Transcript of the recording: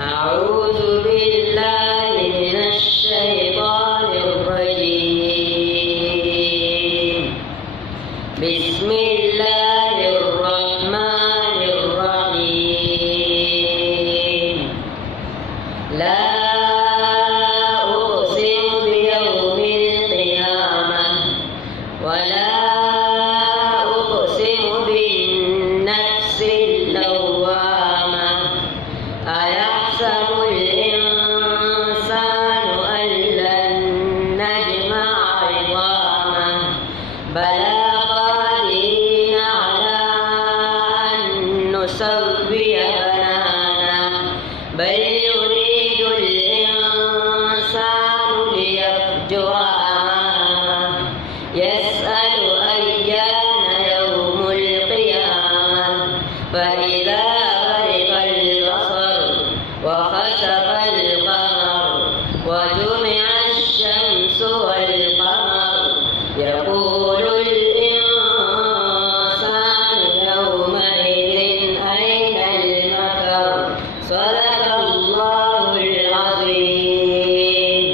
أعوذ بالله من الشيطان الرجيم. بسم الله الرحمن الرحيم. لا أقسم بيوم القيامة ولا أقسم بالنفس اللوامة. أيحسب الإنسان أن لن نجمع عظامه بلى قادرين على أن نسوي بنانه بل يريد الإنسان ليفجر أمامه يسأل أيان يوم القيامة فإذا برق البصر وخسف القمر وجمع